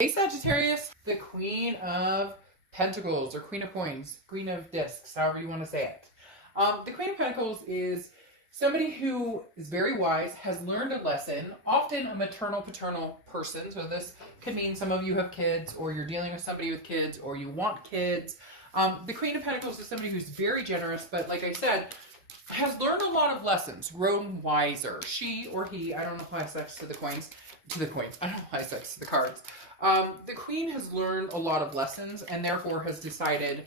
Hey Sagittarius, the Queen of Pentacles or Queen of Coins, Queen of Discs, however you want to say it. The Queen of Pentacles is somebody who is very wise, has learned a lesson, often a maternal paternal person. So this could mean some of you have kids, or you're dealing with somebody with kids, or you want kids. The Queen of Pentacles is somebody who's very generous, but like I said, has learned a lot of lessons, grown wiser. She or he, I don't apply sex to the coins, I don't apply sex to the cards. The Queen has learned a lot of lessons and therefore has decided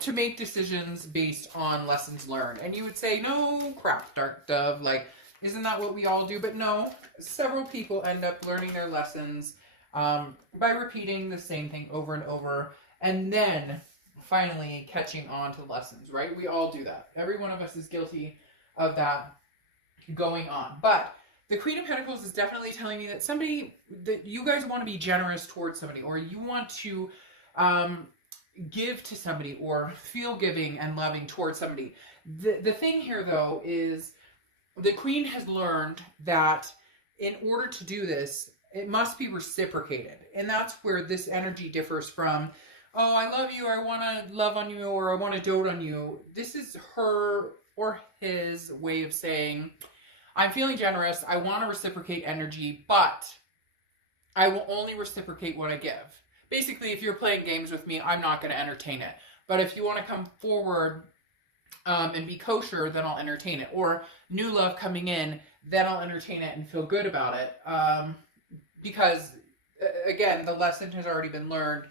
to make decisions based on lessons learned. And you would say, no crap, Dark Dove, like, isn't that what we all do? But no, several people end up learning their lessons by repeating the same thing over and over, and then finally catching on to the lessons, right? We all do that. Every one of us is guilty of that going on. But the Queen of Pentacles is definitely telling me that that you guys want to be generous towards somebody, or you want to give to somebody, or feel giving and loving towards somebody. The thing here, though, is the Queen has learned that in order to do this, it must be reciprocated. And that's where this energy differs from, oh, I love you, or I want to love on you, or I want to dote on you. This is her or his way of saying, I'm feeling generous, I want to reciprocate energy, but I will only reciprocate what I give. Basically, if you're playing games with me, I'm not going to entertain it. But if you want to come forward and be kosher, then I'll entertain it. Or new love coming in, then I'll entertain it and feel good about it. Because, again, the lesson has already been learned.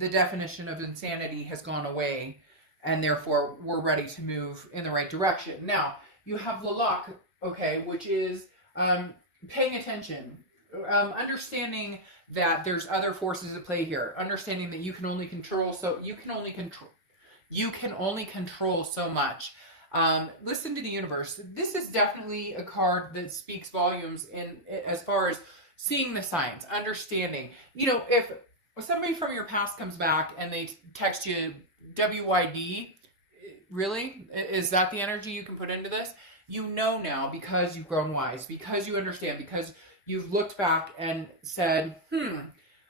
The definition of insanity has gone away, and therefore we're ready to move in the right direction. Now, you have Lalak, okay, which is paying attention, understanding that there's other forces at play here, understanding that you can only control so much. Listen to the universe. This is definitely a card that speaks volumes in as far as seeing the signs, understanding. You know, if somebody from your past comes back and they text you WYD, really? Is that the energy you can put into this? You know now, because you've grown wise, because you understand, because you've looked back and said,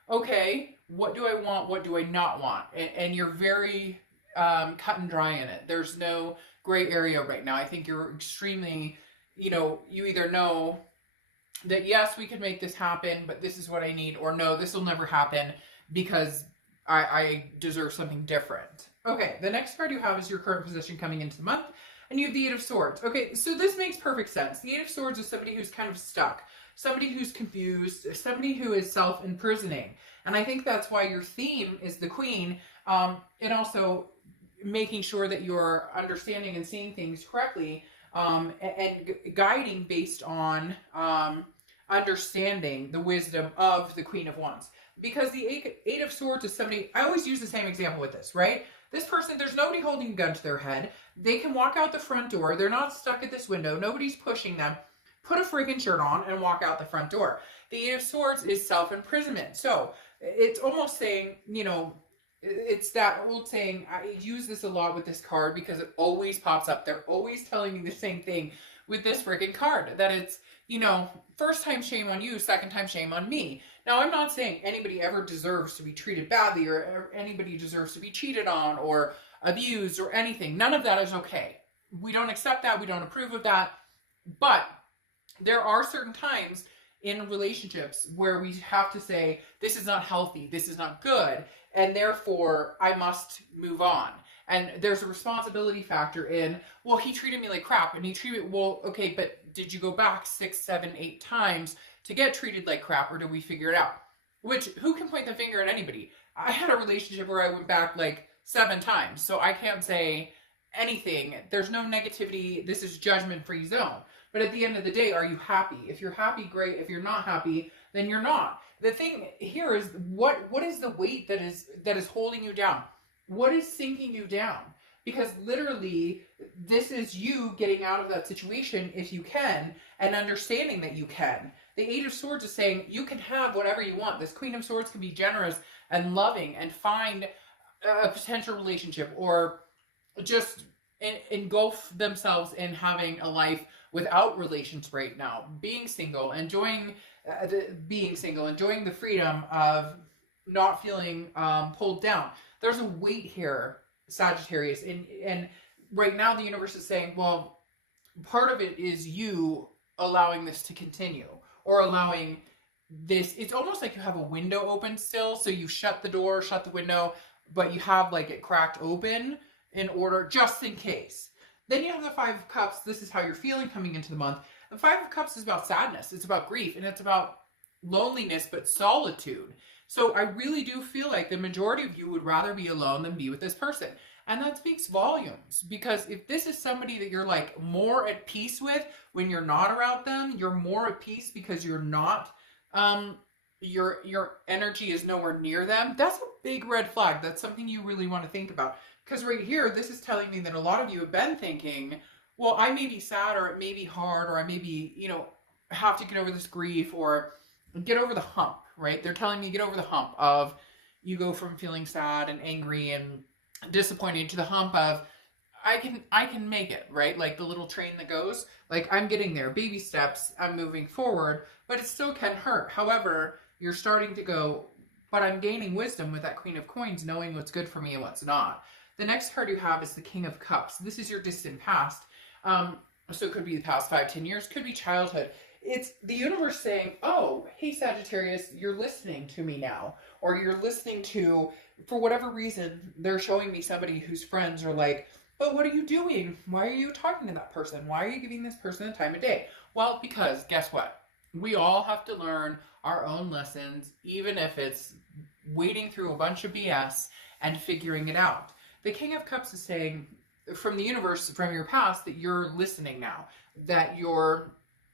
okay, what do I want? What do I not want? And you're very cut and dry in it. There's no gray area right now. I think you're extremely, you either know that, yes, we can make this happen, but this is what I need, or no, this will never happen because I deserve something different. Okay, the next card you have is your current position coming into the month. And you have the Eight of Swords. Okay, so this makes perfect sense. The Eight of Swords is somebody who's kind of stuck, somebody who's confused, somebody who is self-imprisoning. And I think that's why your theme is the Queen, and also making sure that you're understanding and seeing things correctly, and guiding based on understanding the wisdom of the Queen of Wands. Because the Eight of Swords is somebody, I always use the same example with this, right? This person, there's nobody holding a gun to their head. They can walk out the front door. They're not stuck at this window. Nobody's pushing them. Put a friggin' shirt on and walk out the front door. The Eight of Swords is self-imprisonment. So it's almost saying, it's that old saying, I use this a lot with this card because it always pops up. They're always telling me the same thing with this friggin' card. That it's, first time shame on you, second time shame on me. Now, I'm not saying anybody ever deserves to be treated badly, or anybody deserves to be cheated on or abused or anything. None of that is okay. We don't accept that. We don't approve of that. But there are certain times in relationships where we have to say, this is not healthy, this is not good, and therefore I must move on. And there's a responsibility factor in, well, he treated me like crap, and he treated, well, okay, but did you go back 6, 7, 8 times to get treated like crap, or did we figure it out? Which, who can point the finger at anybody? I had a relationship where I went back like 7 times, so I can't say anything. There's no negativity. This is judgment-free zone. But at the end of the day, are you happy? If you're happy, great. If you're not happy, then you're not. The thing here is, what is the weight that is holding you down? What is sinking you down? Because literally, this is you getting out of that situation if you can, and understanding that you can. The Eight of Swords is saying you can have whatever you want. This Queen of Swords can be generous and loving and find a potential relationship, or just engulf themselves in having a life without relations right now. Being single, enjoying the freedom of not feeling pulled down. There's a weight here, Sagittarius, and right now the universe is saying, well, part of it is you allowing this to continue, or allowing this. It's almost like you have a window open still, so you shut the door, shut the window, but you have like it cracked open in order, just in case. Then you have the Five of Cups. This is how you're feeling coming into the month. The Five of Cups is about sadness. It's about grief, and it's about loneliness, but solitude. So I really do feel like the majority of you would rather be alone than be with this person. And that speaks volumes, because if this is somebody that you're like more at peace with when you're not around them, you're more at peace because you're not, your energy is nowhere near them. That's a big red flag. That's something you really want to think about. Because right here, this is telling me that a lot of you have been thinking, well, I may be sad, or it may be hard, or I may be, you know, have to get over this grief, or get over the hump, right? They're telling me get over the hump of, you go from feeling sad and angry and disappointed to the hump of, I can make it, right? Like the little train that goes, like I'm getting there, baby steps, I'm moving forward, but it still can hurt. However, you're starting to go, but I'm gaining wisdom with that Queen of Coins, knowing what's good for me and what's not. The next card you have is the King of Cups. This is your distant past. So it could be the past 5-10 years, could be childhood. It's the universe saying, oh, hey, Sagittarius, you're listening to me now. Or you're listening to, for whatever reason, they're showing me somebody whose friends are like, but what are you doing? Why are you talking to that person? Why are you giving this person the time of day? Well, because guess what? We all have to learn our own lessons, even if it's wading through a bunch of BS and figuring it out. The King of Cups is saying from the universe, from your past, that you're listening now, that you're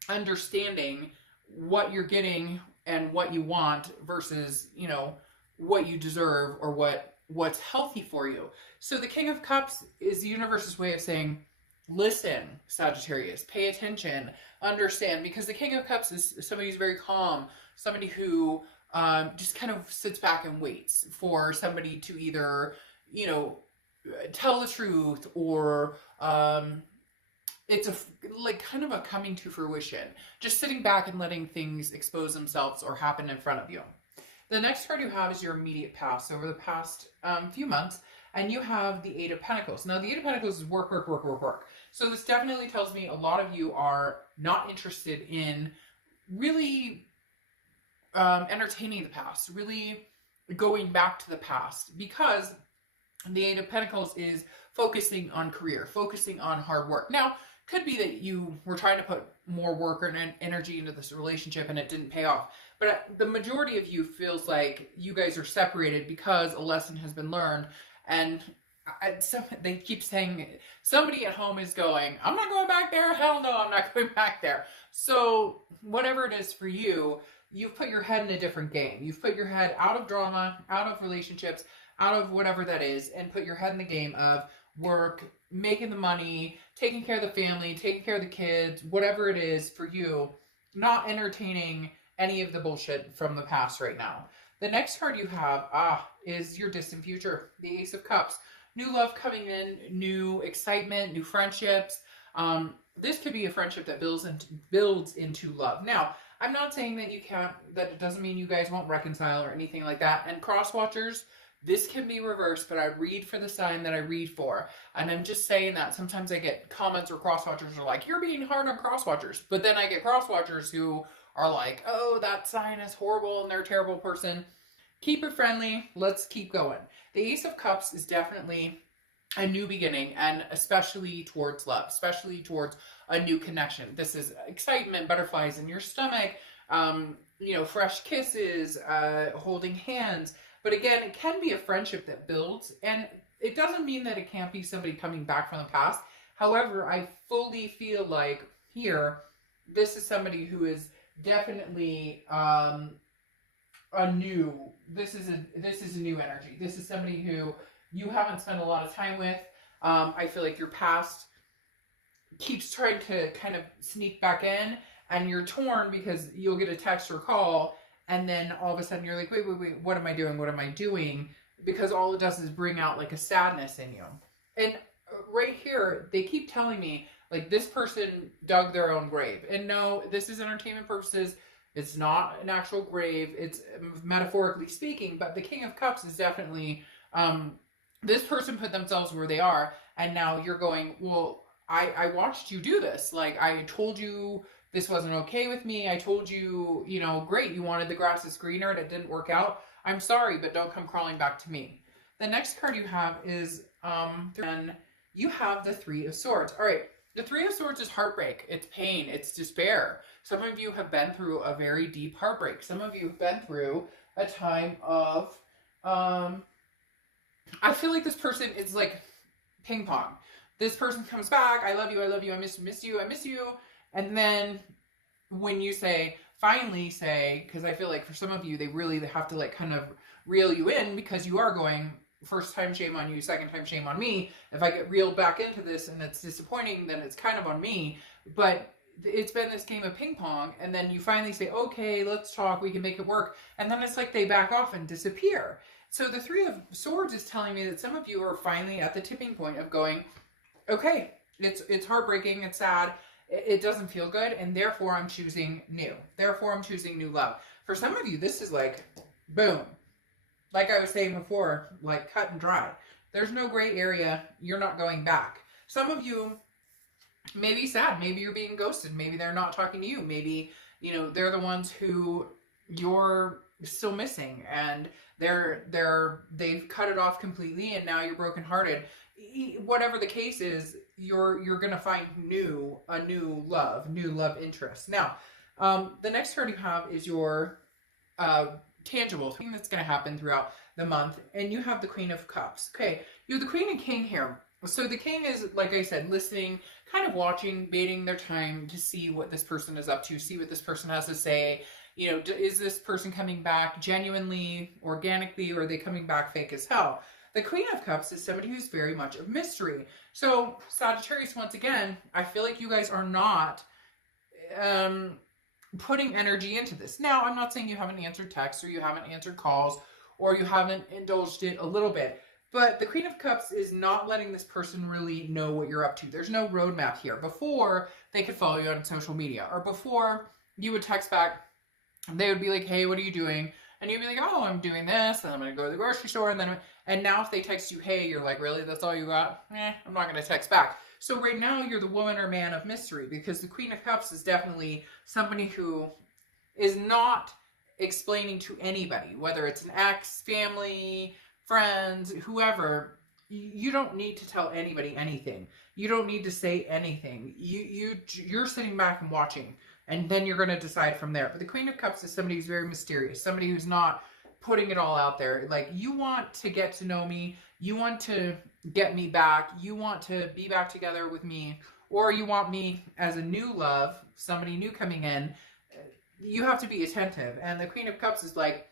understanding what you're getting and what you want versus, you know, what you deserve, or what's healthy for you. So the King of Cups is the universe's way of saying, listen, Sagittarius, pay attention, understand, because the King of Cups is somebody who's very calm, somebody who just kind of sits back and waits for somebody to either, you know, tell the truth, or it's a like kind of a coming to fruition, just sitting back and letting things expose themselves or happen in front of you. The next card you have is your immediate past, over the past few months, and you have the Eight of Pentacles. Now, the Eight of Pentacles is work, work, work, work, work. So this definitely tells me a lot of you are not interested in really entertaining the past, really going back to the past, because the Eight of Pentacles is focusing on career, focusing on hard work. Now, could be that you were trying to put more work and energy into this relationship and it didn't pay off. But the majority of you feels like you guys are separated because a lesson has been learned. And they keep saying, somebody at home is going, I'm not going back there. Hell no, I'm not going back there. So whatever it is for you, you've put your head in a different game. You've put your head out of drama, out of relationships, out of whatever that is, and put your head in the game of work, making the money, taking care of the family, taking care of the kids, whatever it is for you, not entertaining any of the bullshit from the past right now. The next card you have is your distant future, the Ace of Cups. New love coming in, new excitement, new friendships. This could be a friendship that builds into love. Now, I'm not saying that you can't, that it doesn't mean you guys won't reconcile or anything like that. And cross watchers, this can be reversed, but I read for the sign that I read for. And I'm just saying that sometimes I get comments where cross watchers are like, you're being hard on cross watchers. But then I get cross watchers who are like, oh, that sign is horrible and they're a terrible person. Keep it friendly. Let's keep going. The Ace of Cups is definitely a new beginning, and especially towards love, especially towards a new connection. This is excitement, butterflies in your stomach, you know, fresh kisses, holding hands. But again, it can be a friendship that builds, and it doesn't mean that it can't be somebody coming back from the past. However, I fully feel like here, this is somebody who is definitely this is a new energy. This is somebody who you haven't spent a lot of time with. I feel like your past keeps trying to kind of sneak back in, and you're torn because you'll get a text or call, and then all of a sudden you're like, wait, what am I doing? What am I doing? Because all it does is bring out like a sadness in you. And right here, they keep telling me like this person dug their own grave. And no, this is entertainment purposes. It's not an actual grave. It's metaphorically speaking, but the King of Cups is definitely, this person put themselves where they are, and now you're going, well, I watched you do this. Like, I told you this wasn't okay with me. I told you, you know, great, you wanted the grass is greener and it didn't work out. I'm sorry, but don't come crawling back to me. The next card you have is, then you have the Three of Swords. All right, the Three of Swords is heartbreak. It's pain. It's despair. Some of you have been through a very deep heartbreak. Some of you have been through a time of, I feel like this person is like ping pong. This person comes back, I love you, I miss you, I miss you. And then when you finally say, because I feel like for some of you, they really have to like kind of reel you in, because you are going, first time shame on you, second time shame on me. If I get reeled back into this and it's disappointing, then it's kind of on me. But it's been this game of ping pong, and then you finally say, okay, let's talk, we can make it work. And then it's like they back off and disappear. So the Three of Swords is telling me that some of you are finally at the tipping point of going, okay, it's heartbreaking, it's sad, it doesn't feel good, and therefore I'm choosing new. Therefore I'm choosing new love. For some of you, this is like, boom. Like I was saying before, like cut and dry. There's no gray area, you're not going back. Some of you may be sad, maybe you're being ghosted, maybe they're not talking to you, maybe, you know, they're the ones who you're still missing, and they've cut it off completely, and now you're brokenhearted. Whatever the case is, you're gonna find a new love interest. Now, the next card you have is your tangible thing that's gonna happen throughout the month, and you have the Queen of Cups. Okay, you have the Queen and King here. So the King is, like I said, listening, kind of watching, baiting their time to see what this person is up to, see what this person has to say. You know, is this person coming back genuinely, organically, or are they coming back fake as hell? The Queen of Cups is somebody who's very much of mystery. So Sagittarius, once again, I feel like you guys are not putting energy into this. Now, I'm not saying you haven't answered texts, or you haven't answered calls, or you haven't indulged it a little bit. But the Queen of Cups is not letting this person really know what you're up to. There's no roadmap here. Before, they could follow you on social media, or before you would text back, they would be like, hey, what are you doing? And you'd be like, oh, I'm doing this, and I'm going to go to the grocery store, and now if they text you, hey, you're like, really, that's all you got? I'm not going to text back. So right now, you're the woman or man of mystery, because the Queen of Cups is definitely somebody who is not explaining to anybody, whether it's an ex, family, friends, whoever. You don't need to tell anybody anything. You don't need to say anything. You're sitting back and watching, and then you're going to decide from there. But the Queen of Cups is somebody who's very mysterious, somebody who's not putting it all out there. Like, you want to get to know me, you want to get me back, you want to be back together with me, or you want me as a new love, somebody new coming in. You have to be attentive. And the Queen of Cups is like,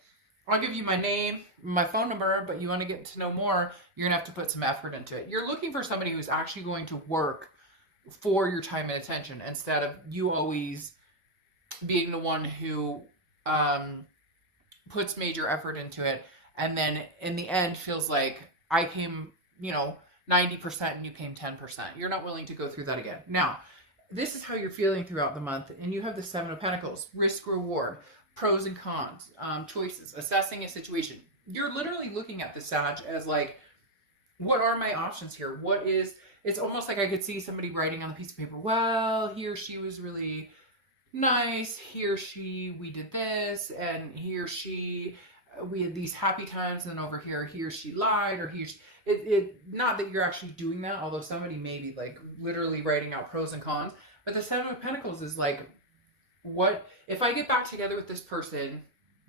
I'll give you my name, my phone number, but you want to get to know more, you're going to have to put some effort into it. You're looking for somebody who's actually going to work for your time and attention, instead of you always being the one who puts major effort into it, and then in the end feels like I came, 90% and you came 10%. You're not willing to go through that again. Now, this is how you're feeling throughout the month, and you have the Seven of Pentacles, risk, reward, pros and cons, choices, assessing a situation. You're literally looking at the Sag as like, what are my options here? It's almost like I could see somebody writing on a piece of paper, well, he or she was really nice, he or she, we did this, and he or she, we had these happy times, and then over here, he or she lied, or not that you're actually doing that, although somebody may be like literally writing out pros and cons, but the Seven of Pentacles is like, what if I get back together with this person,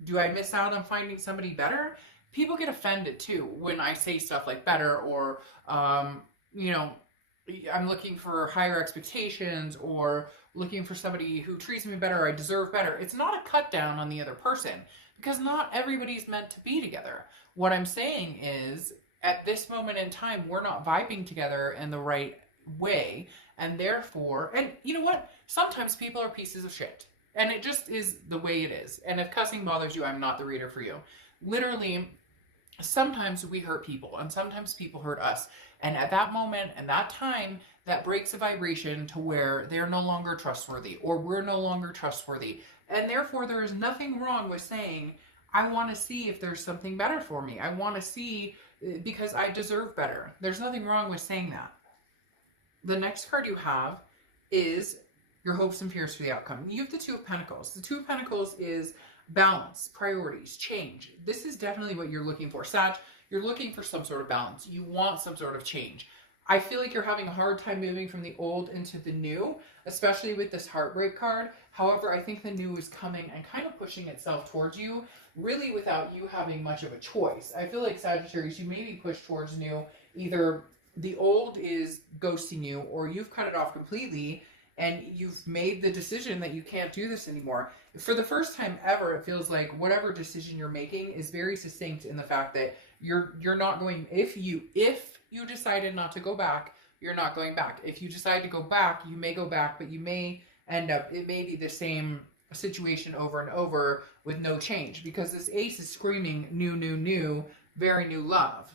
do I miss out on finding somebody better? People get offended too when I say stuff like better, or I'm looking for higher expectations, or looking for somebody who treats me better, or I deserve better. It's not a cut down on the other person, because not everybody's meant to be together. What I'm saying is, at this moment in time, we're not vibing together in the right way, and therefore, and you know what? Sometimes people are pieces of shit, and it just is the way it is. And if cussing bothers you, I'm not the reader for you. Literally, sometimes we hurt people, and sometimes people hurt us. And at that moment and that time, that breaks a vibration to where they're no longer trustworthy, or we're no longer trustworthy. And therefore, there is nothing wrong with saying, I want to see if there's something better for me. I want to see because I deserve better. There's nothing wrong with saying that. The next card you have is your hopes and fears for the outcome. You have the Two of Pentacles. The Two of Pentacles is balance, priorities, change. This is definitely what you're looking for. Sag, you're looking for some sort of balance. You want some sort of change. I feel like you're having a hard time moving from the old into the new, especially with this heartbreak card. However, I think the new is coming and kind of pushing itself towards you, really without you having much of a choice. I feel like Sagittarius, you may be pushed towards new. Either the old is ghosting you, or you've cut it off completely and you've made the decision that you can't do this anymore. For the first time ever, it feels like whatever decision you're making is very succinct in the fact that you're not going, if you decided not to go back, you're not going back. If you decide to go back, you may go back, but you may end up, it may be the same situation over and over with no change, because this ace is screaming new, very new love.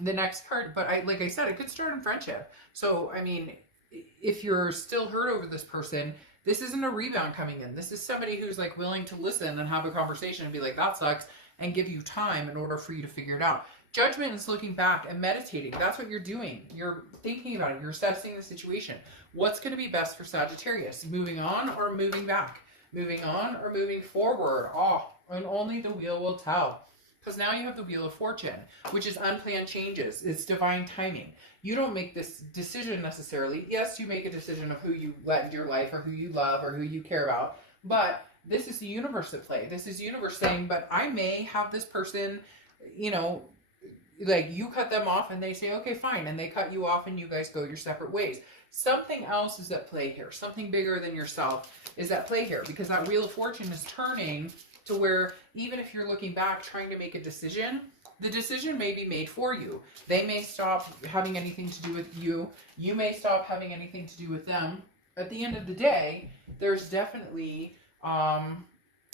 The next card, but like I said, it could start in friendship. So, I mean, if you're still hurt over this person, this isn't a rebound coming in. This is somebody who's like willing to listen and have a conversation and be like, that sucks, and give you time in order for you to figure it out. Judgment is looking back and meditating. That's what you're doing. You're thinking about it. You're assessing the situation. What's going to be best for Sagittarius? Moving on or moving back? Moving on or moving forward? Oh, and only the wheel will tell. Because now you have the Wheel of Fortune, which is unplanned changes. It's divine timing. You don't make this decision necessarily. Yes, you make a decision of who you let into your life or who you love or who you care about. But this is the universe at play. This is universe saying, but I may have this person, you know, like you cut them off and they say, okay, fine. And they cut you off and you guys go your separate ways. Something else is at play here. Something bigger than yourself is at play here, because that Wheel of Fortune is turning to where even if you're looking back trying to make a decision, the decision may be made for you. They may stop having anything to do with you. You may stop having anything to do with them. At the end of the day, there's definitely, or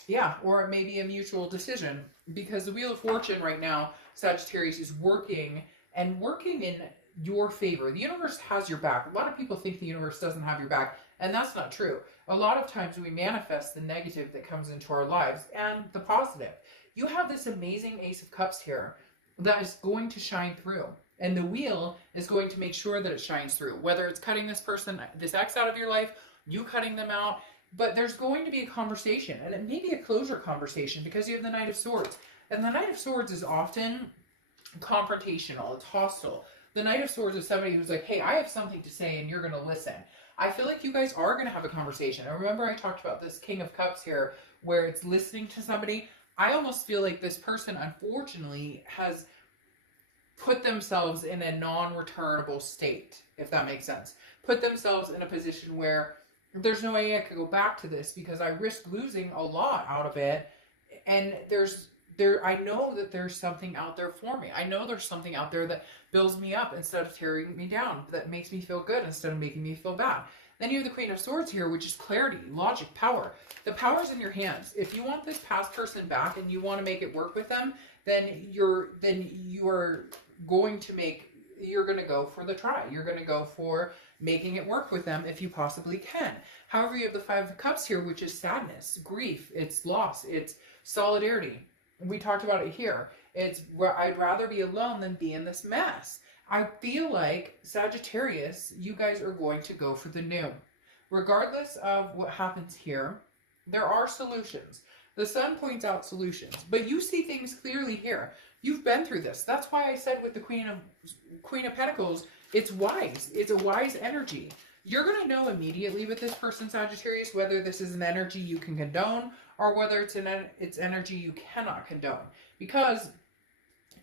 it may be a mutual decision, because the Wheel of Fortune right now, Sagittarius, is working in your favor. The universe has your back. A lot of people think the universe doesn't have your back, and that's not true. A lot of times we manifest the negative that comes into our lives and the positive. You have this amazing Ace of Cups here that is going to shine through. And the wheel is going to make sure that it shines through. Whether it's cutting this person, this ex out of your life, you cutting them out. But there's going to be a conversation. And it may be a closure conversation, because you have the Knight of Swords. And the Knight of Swords is often confrontational. It's hostile. The Knight of Swords is somebody who's like, hey, I have something to say and you're going to listen. I feel like you guys are going to have a conversation. I remember I talked about this King of Cups here, where it's listening to somebody. I almost feel like this person, unfortunately, has put themselves in a non-returnable state, if that makes sense. Put themselves in a position where there's no way I could go back to this, because I risk losing a lot out of it. And I know that there's something out there for me. I know there's something out there that builds me up instead of tearing me down, that makes me feel good instead of making me feel bad. Then you have the Queen of Swords here, which is clarity, logic, power. The power's in your hands. If you want this past person back and you want to make it work with them, then you're going to go for the try. You're going to go for making it work with them if you possibly can. However, you have the Five of Cups here, which is sadness, grief, it's loss, it's solidarity. We talked about it here. It's, I'd rather be alone than be in this mess. I feel like, Sagittarius, you guys are going to go for the new. Regardless of what happens here, there are solutions. The Sun points out solutions, but you see things clearly here. You've been through this. That's why I said with the Queen of Pentacles, it's wise. It's a wise energy. You're going to know immediately with this person, Sagittarius, whether this is an energy you can condone or whether it's energy you cannot condone. Because,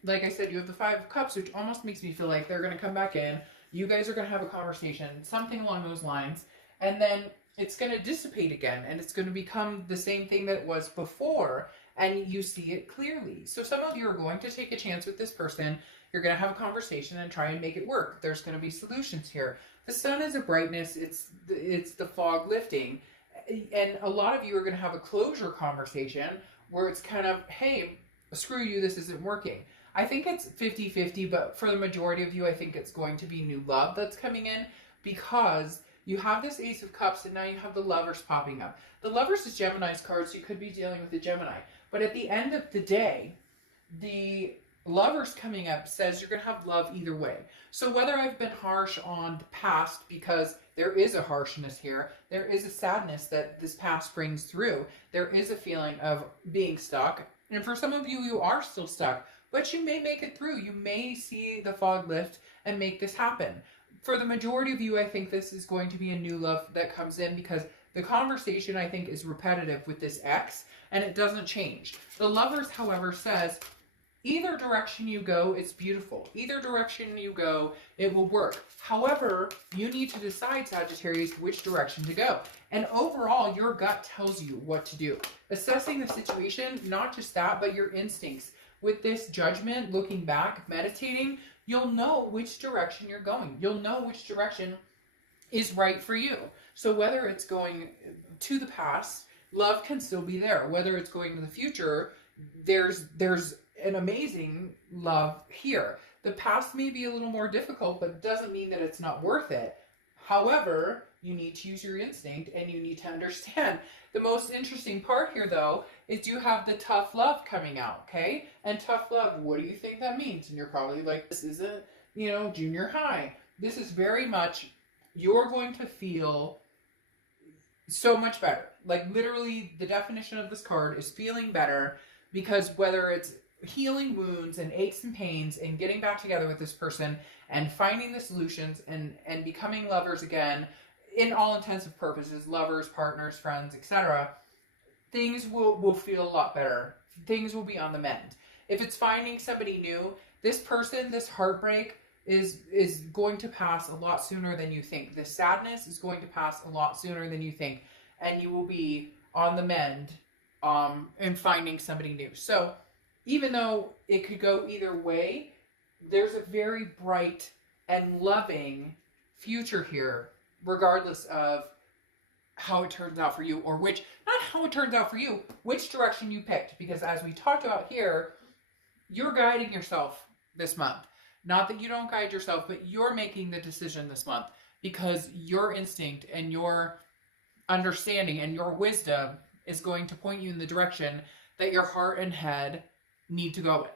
like I said, you have the Five of Cups, which almost makes me feel like they're going to come back in. You guys are going to have a conversation, something along those lines, and then it's going to dissipate again, and it's going to become the same thing that it was before, and you see it clearly. So some of you are going to take a chance with this person. You're going to have a conversation and try and make it work. There's going to be solutions here. The Sun is a brightness. It's the fog lifting. And a lot of you are going to have a closure conversation where it's kind of, hey, screw you, this isn't working. I think it's 50-50, but for the majority of you, I think it's going to be new love that's coming in, because You have this Ace of Cups, and now you have the Lovers popping up. The Lovers is Gemini's card, so you could be dealing with a Gemini. But at the end of the day, the Lovers coming up says you're going to have love either way. So whether I've been harsh on the past, because there is a harshness here, there is a sadness that this past brings through, there is a feeling of being stuck. And for some of you, you are still stuck, but you may make it through. You may see the fog lift and make this happen. For the majority of you, I think this is going to be a new love that comes in, because the conversation, I think, is repetitive with this ex, and it doesn't change. The Lovers, however, says either direction you go, it's beautiful. Either direction you go, it will work. However, you need to decide, Sagittarius, which direction to go. And overall, your gut tells you what to do. Assessing the situation, not just that, but your instincts. With this judgment, looking back, meditating, you'll know which direction you're going. You'll know which direction is right for you. So whether it's going to the past, love can still be there. Whether it's going to the future, there's an amazing love here. The past may be a little more difficult, but it doesn't mean that it's not worth it. However, you need to use your instinct, and you need to understand. The most interesting part here, though, is you have the tough love coming out, okay? And tough love, what do you think that means? And you're probably like, this isn't, junior high. This is very much, you're going to feel so much better. Like, literally, the definition of this card is feeling better, because whether it's healing wounds and aches and pains and getting back together with this person and finding the solutions and becoming lovers again, in all intents and purposes, lovers, partners, friends, etc., things will feel a lot better. Things will be on the mend. If it's finding somebody new, this person, this heartbreak is going to pass a lot sooner than you think. The sadness is going to pass a lot sooner than you think, and you will be on the mend and finding somebody new. So even though it could go either way, there's a very bright and loving future here, regardless of how it turns out for you, or not how it turns out for you, which direction you picked. Because as we talked about here, you're guiding yourself this month. Not that you don't guide yourself, but you're making the decision this month, because your instinct and your understanding and your wisdom is going to point you in the direction that your heart and head need to go in.